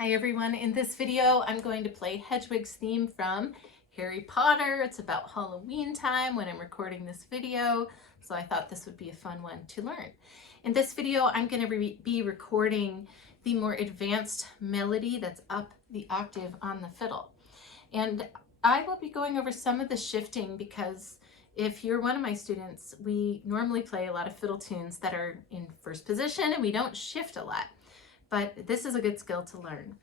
Hi everyone, in this video I'm going to play Hedwig's theme from Harry Potter. It's about Halloween time when I'm recording this video, so I thought this would be a fun one to learn. In this video I'm going to be recording the more advanced melody that's up the octave on the fiddle. And I will be going over some of the shifting because if you're one of my students, we normally play a lot of fiddle tunes that are in first position and we don't shift a lot. But this is a good skill to learn.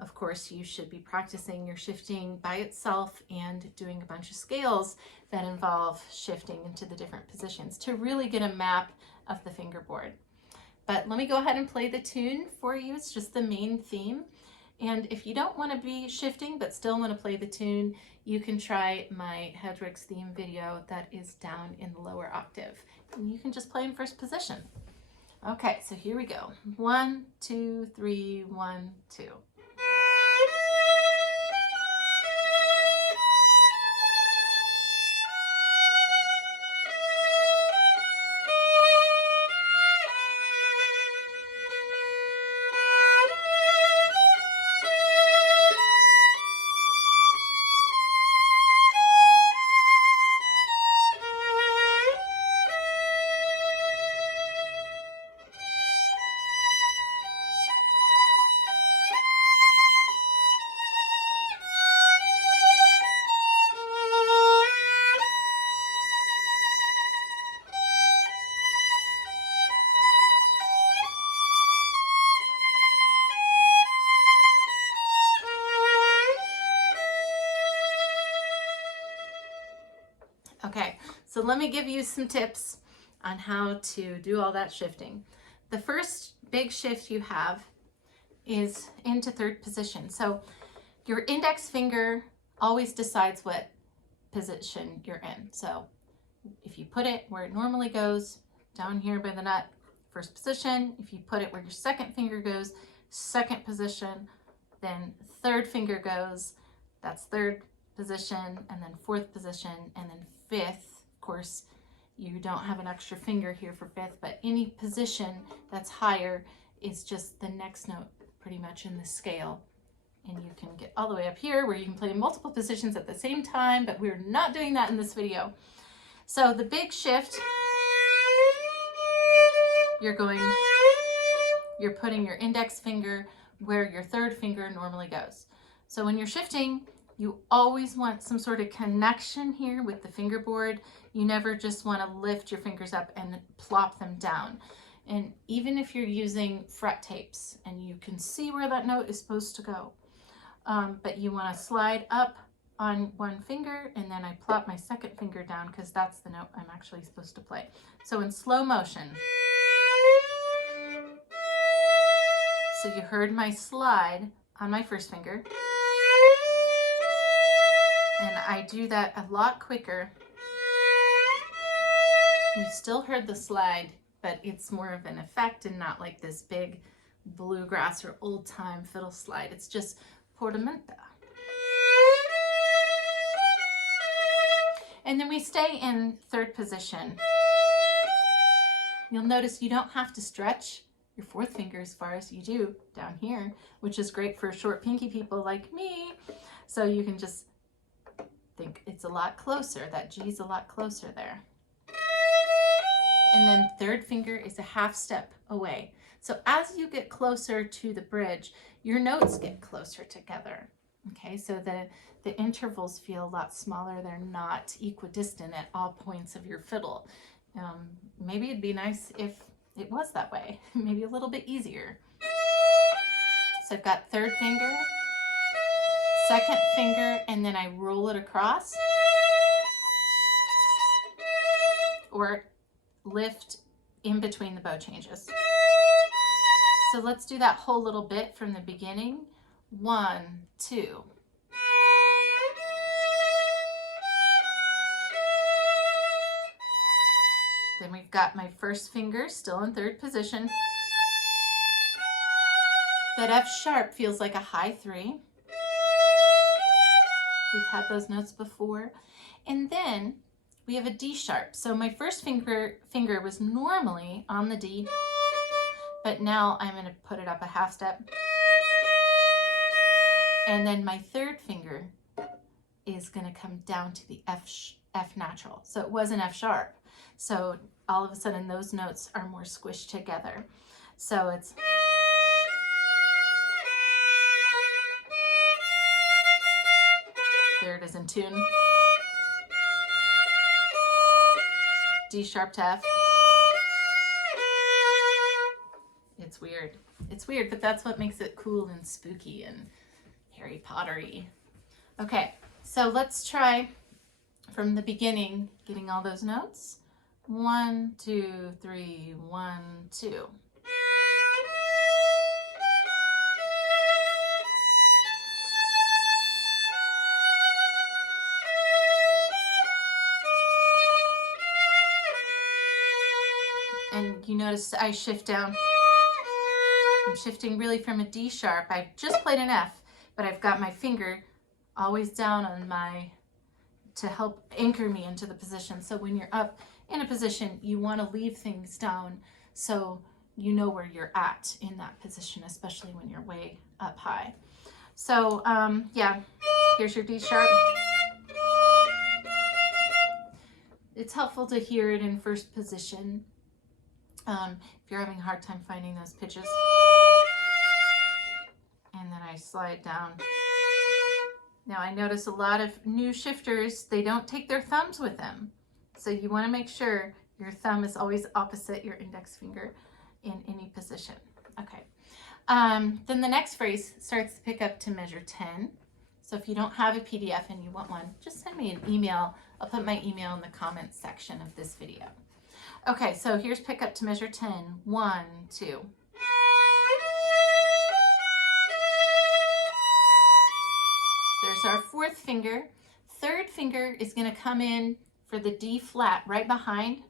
Of course, you should be practicing your shifting by itself and doing a bunch of scales that involve shifting into the different positions to really get a map of the fingerboard. But let me go ahead and play the tune for you. It's just the main theme. And if you don't want to be shifting but still want to play the tune, you can try my Hedwig's theme video that is down in the lower octave. And you can just play in first position. Okay, so here we go. 1, 2, 3, 1, 2. Okay, so let me give you some tips on how to do all that shifting. The first big shift you have is into third position. So your index finger always decides what position you're in. So if you put it where it normally goes, down here by the nut, first position. If you put it where your second finger goes, second position. Then third finger goes, that's third position, and then fourth position, and then fifth. Of course, you don't have an extra finger here for fifth, but any position that's higher is just the next note pretty much in the scale. And you can get all the way up here where you can play multiple positions at the same time, but we're not doing that in this video. So the big shift, you're putting your index finger where your third finger normally goes. So when you're shifting, you always want some sort of connection here with the fingerboard. You never just want to lift your fingers up and plop them down. And even if you're using fret tapes and you can see where that note is supposed to go, but you want to slide up on one finger and then I plop my second finger down because that's the note I'm actually supposed to play. So in slow motion, so you heard my slide on my first finger. And I do that a lot quicker. You still heard the slide, but it's more of an effect and not like this big bluegrass or old time fiddle slide. It's just portamento. And then we stay in third position. You'll notice you don't have to stretch your fourth finger as far as you do down here, which is great for short pinky people like me. So you can just think it's a lot closer. That G's a lot closer there. And then third finger is a half step away. So as you get closer to the bridge, your notes get closer together. Okay, so the intervals feel a lot smaller. They're not equidistant at all points of your fiddle. Maybe it'd be nice if it was that way. Maybe a little bit easier. So I've got third finger, second finger, and then I roll it across or lift in between the bow changes. So let's do that whole little bit from the beginning. 1, 2. Then we've got my first finger still in third position. That F sharp feels like a high 3. We've had those notes before. And then we have a D sharp. So my first finger was normally on the D, but now I'm going to put it up a half step. And then my third finger is going to come down to the F natural. So it was an F sharp. So all of a sudden those notes are more squished together. So it's there, it is in tune. D sharp to F. It's weird. It's weird, but that's what makes it cool and spooky and Harry Potter-y. Okay, so let's try from the beginning, getting all those notes. 1, 2, 3, 1, 2. And you notice I shift down. I'm shifting really from a D sharp. I just played an F, but I've got my finger always down on my, to help anchor me into the position. So when you're up in a position, you want to leave things down so you know where you're at in that position, especially when you're way up high. So yeah, here's your D sharp. It's helpful to hear it in first position if you're having a hard time finding those pitches. And then I slide down. Now I notice a lot of new shifters, they don't take their thumbs with them. So you want to make sure your thumb is always opposite your index finger in any position. Okay. Then the next phrase starts to pick up to measure 10. So if you don't have a PDF and you want one, just send me an email. I'll put my email in the comments section of this video. Okay, so here's pick up to measure 10. 1, 2. There's our fourth finger. Third finger is going to come in for the D flat right behind.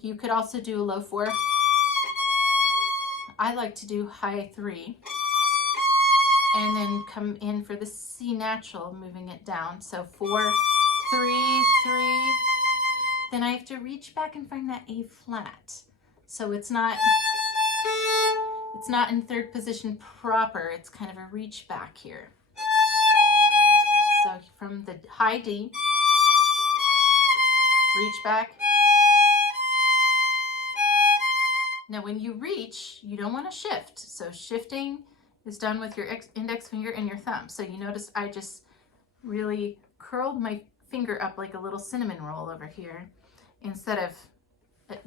You could also do a low 4. I like to do high 3. And then come in for the C natural, moving it down. So 4, 3, 3. Then I have to reach back and find that A flat. So it's not in third position proper. It's kind of a reach back here. So from the high D, reach back. Now when you reach, you don't want to shift. So shifting is done with your index finger and your thumb. So you notice I just really curled my finger up like a little cinnamon roll over here. Instead of,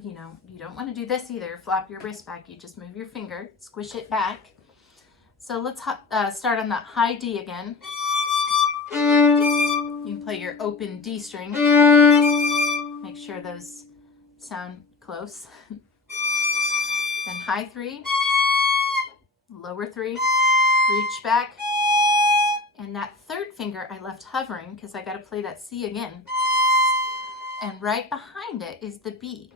you know, you don't want to do this either. Flop your wrist back. You just move your finger, squish it back. So let's start on that high D again. You can play your open D string. Make sure those sound close. Then high 3, lower 3, reach back. And that third finger I left hovering because I got to play that C again. And right behind it is the B.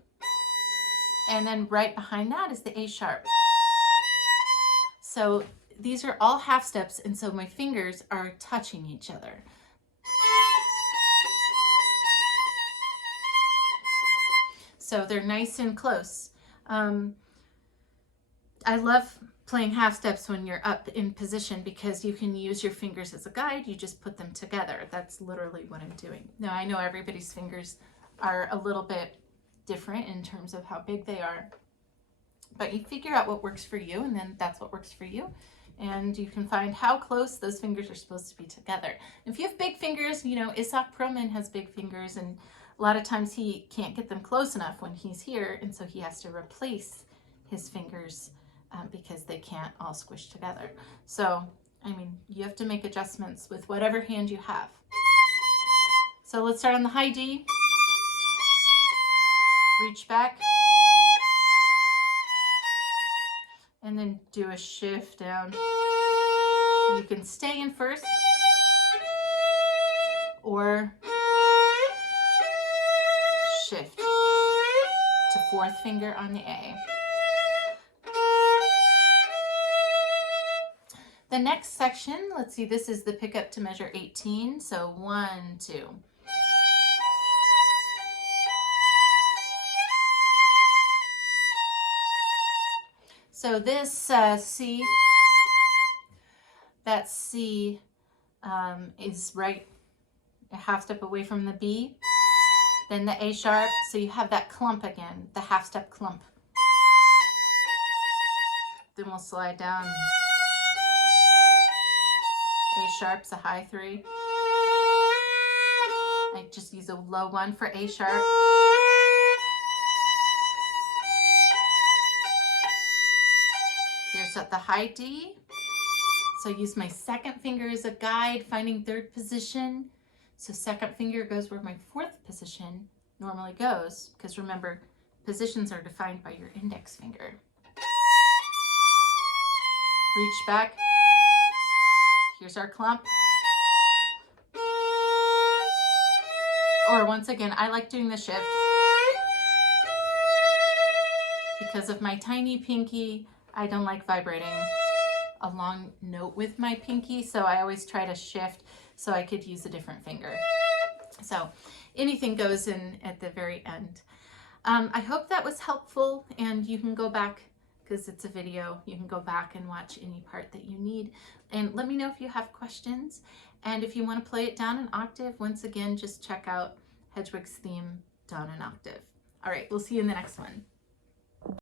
And then right behind that is the A sharp. So these are all half steps, and so my fingers are touching each other. So they're nice and close. I love playing half steps when you're up in position because you can use your fingers as a guide. You just put them together. That's literally what I'm doing. Now I know everybody's fingers are a little bit different in terms of how big they are, but you figure out what works for you, and then that's what works for you. And you can find how close those fingers are supposed to be together. If you have big fingers, you know, Isak Perlman has big fingers, and a lot of times he can't get them close enough when he's here, and so he has to replace his fingers because they can't all squish together. So, I mean, you have to make adjustments with whatever hand you have. So let's start on the high D. Reach back. And then do a shift down. You can stay in first or shift to fourth finger on the A. The next section, let's see, this is the pickup to measure 18. So 1, 2. So this C, that C is right a half step away from the B, then the A sharp, so you have that clump again, the half step clump. Then we'll slide down. A sharp's a high 3. I just use a low 1 for A sharp. Here's at the high D. So I use my second finger as a guide, finding third position. So second finger goes where my fourth position normally goes, because remember, positions are defined by your index finger. Reach back. Here's our clump. Or once again, I like doing the shift. Because of my tiny pinky, I don't like vibrating a long note with my pinky, so I always try to shift so I could use a different finger. So anything goes in at the very end. I hope that was helpful, and you can go back, because it's a video, you can go back and watch any part that you need. And let me know if you have questions. And if you want to play it down an octave, once again, just check out Hedwig's theme down an octave. All right, we'll see you in the next one.